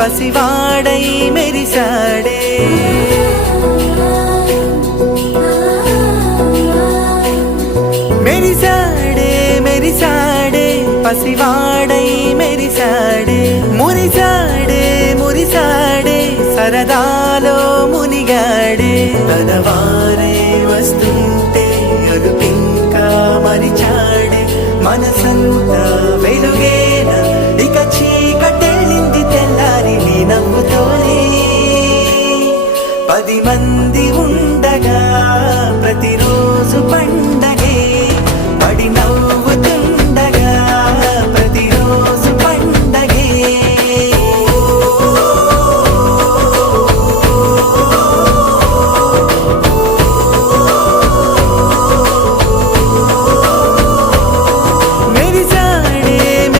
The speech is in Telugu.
పసివాడై మెరిసాడే. మెరిసాడే మెరిసాడే పసివాడై మెరిసాడే. మురిసాడే మురిసాడే సరదాలో మునిగాడే. తన వారే వస్తుంటే అదుపింకా మరిచాడే. మనసంతా వెలుగు